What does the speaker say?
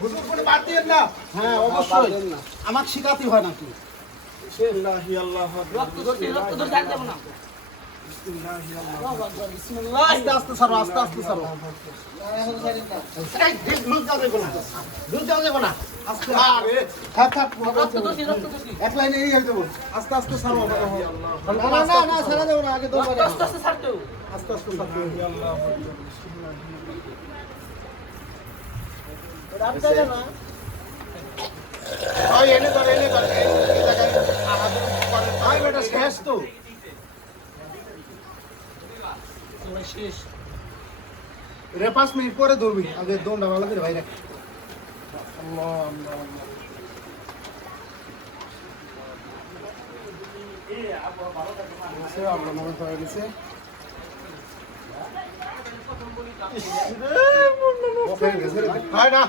হুজুর করে বাদ দিয়েন না। হ্যাঁ অবশ্যই। আমাকে শিখাতে হয় নাকি? বিসমিল্লাহি আল্লাহু। রক্ত ধরতে রক্ত ধরতে আর যাব না। আস্তে আস্তে সরো আস্তে আস্তে সরো। আস্তে হয়ে আস্তে আস্তে সরো না না না না সারা দেবো না আগে আস্তে আস্তে আস্তে আস্তে শেষ তো শেষ রে পাঁচ মিনিট পরে ধরবি আগে দোনটা ভালো করে ভাই রাখ আল্লাহ আল্লাহ আল্লাহ নিচে আল্লাহ নামে করে নিচে হয় না